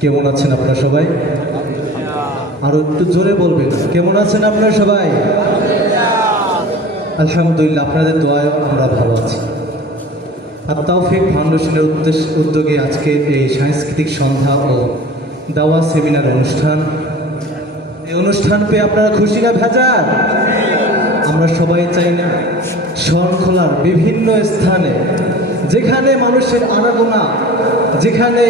কেমন আছেন আপনারা সবাই? আরও একটু জোরে বলবেন। কেমন আছেন আপনারা সবাই? আলহামদুলিল্লাহ, আপনাদের দোয়ায় আমরা ভালো আছি। আর তাওফিক ফাউন্ডেশনের উদ্দেশ্য উদ্যোগে আজকে এই সাংস্কৃতিক সন্ধ্যা ও দাওয়া সেমিনার অনুষ্ঠান। এই অনুষ্ঠান পেয়ে আপনারা খুশি না ভেজার আমরা সবাই চাই না শরণখোলার বিভিন্ন স্থানে যেখানে মানুষের আনাগোনা যেখানে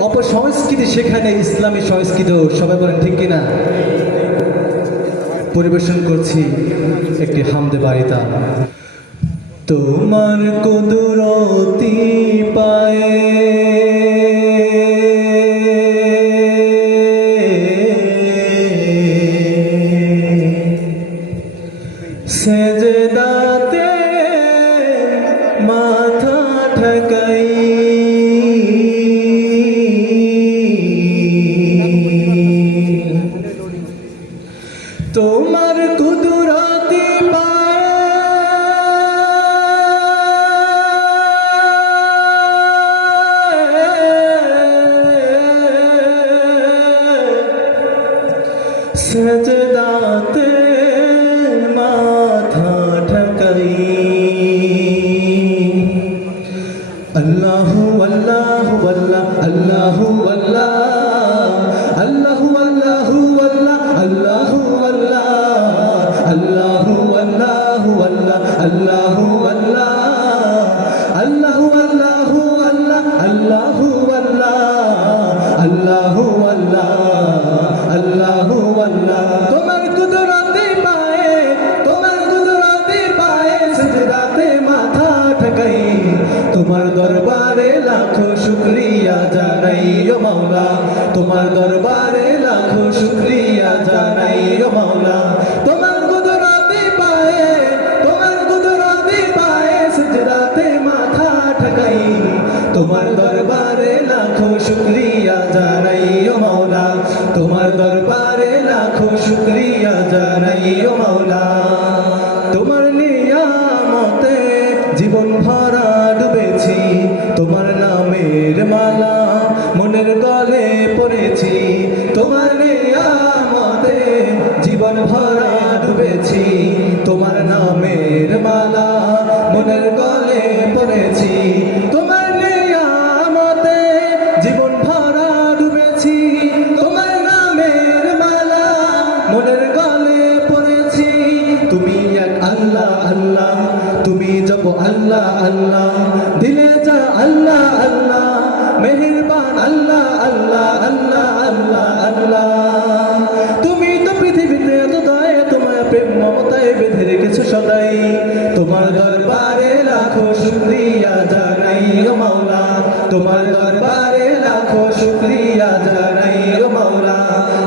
অপসংস্কৃতি, সেখানে ইসলামী সংস্কৃতি, সবাই বলেন, ঠিক কিনা? পরিবেশন করছি একটি হামদে বাড়িতা তোমার কদুরতি পায়ে তোমার কুদরতি সজদাতে আল্লাহু আল্লাহু আল্লাহ আল্লাহু আল্লাহ তোমার দরবারে লাখো শুকরিয়া জানাই ও মাওলা। তোমার কুদরতে পায়ে, তোমার কুদরতে পায়ে সিজদাতে মাথা ঠকাই। তোমার দরবারে লাখো শুকরিয়া জানাই ও মাওলা। তোমার দরবারে লাখো শুকরিয়া জানাই ও মাওলা। তোমার নিয়ামতে জীবন ভরা ডুবেছি। তোমার নামের মালা মনের গলে পড়েছি তোমার নিয়ামতে জীবন ভরা ডুবেছি। তোমার নামের মালা মনের গলে পড়েছি। তোমার জীবন ভরা ডুবেছি। তোমার নামের মালা মনের গলে পড়েছি। তুমি এক আল্লাহ আল্লাহ। তুমি জপ আল্লাহ আল্লাহ। দিলে যা আল্লাহ আল্লাহ। সদাই তোমার দরবারে লাখো শুক্রিয়া জানাই ও মাওলা। তোমার দরবারে লাখো শুক্রিয়া জানাই ও মাওলা।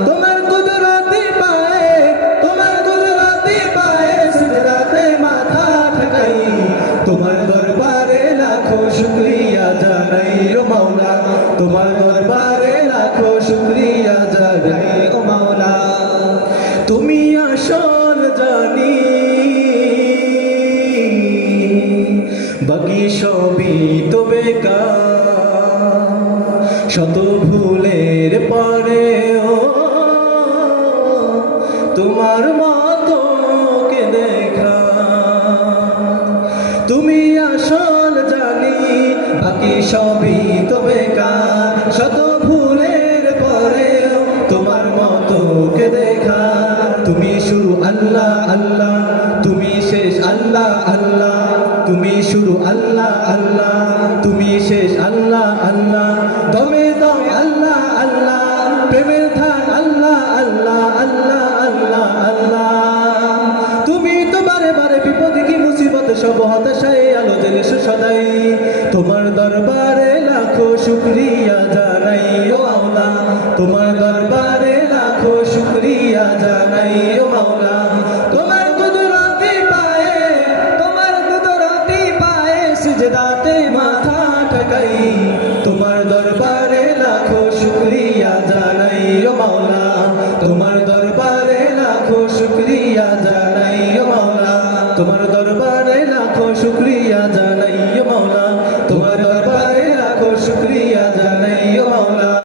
তোমার কুদরতি পায়ে, তোমার কুদরতি পায়ে সিজদাতে মাথা ঠকাই। তোমার দরবারে লাখো শুক্রিয়া জানাই ও মাওলা। তোমার দরবারে লাখো শুক্রিয়া জানাই ও মাওলা। তুমি আসল জানি সবই তো শত ভুলের পরেও তোমার মতো কে দেখা। তুমি আসল জানি, বাকি সবই তো বেকার, শত ভুলের পরেও তোমার মতো কে দেখা। তুমি শুরু আল্লাহ আল্লাহ, তুমি শেষ, আল্লাহ আল্লাহ, তুমি শুরু আল্লাহ আল্লাহ দমে দমে আল্লাহ আল্লাহ প্রেমের ধান আল্লাহ আল্লাহ আল্লাহ আল্লাহ আল্লাহ। তুমি তো বারে বারে বিপদে কি মুসিবত সব হতাশায় আলো জেলেছো সদাই। তোমার দরবারে লাখো শুক্রিয়া জানাই, ও আওলা তোমার দরবারে লাখো শুক্রিয়া জানাই, ও মাওলা। তোমার কুদরতি পায়ে, তোমার কুদরতি পায়ে সিজদাতে মাথা ঠকাই। তোমার দরবারে লাখো শুক্রিয়া।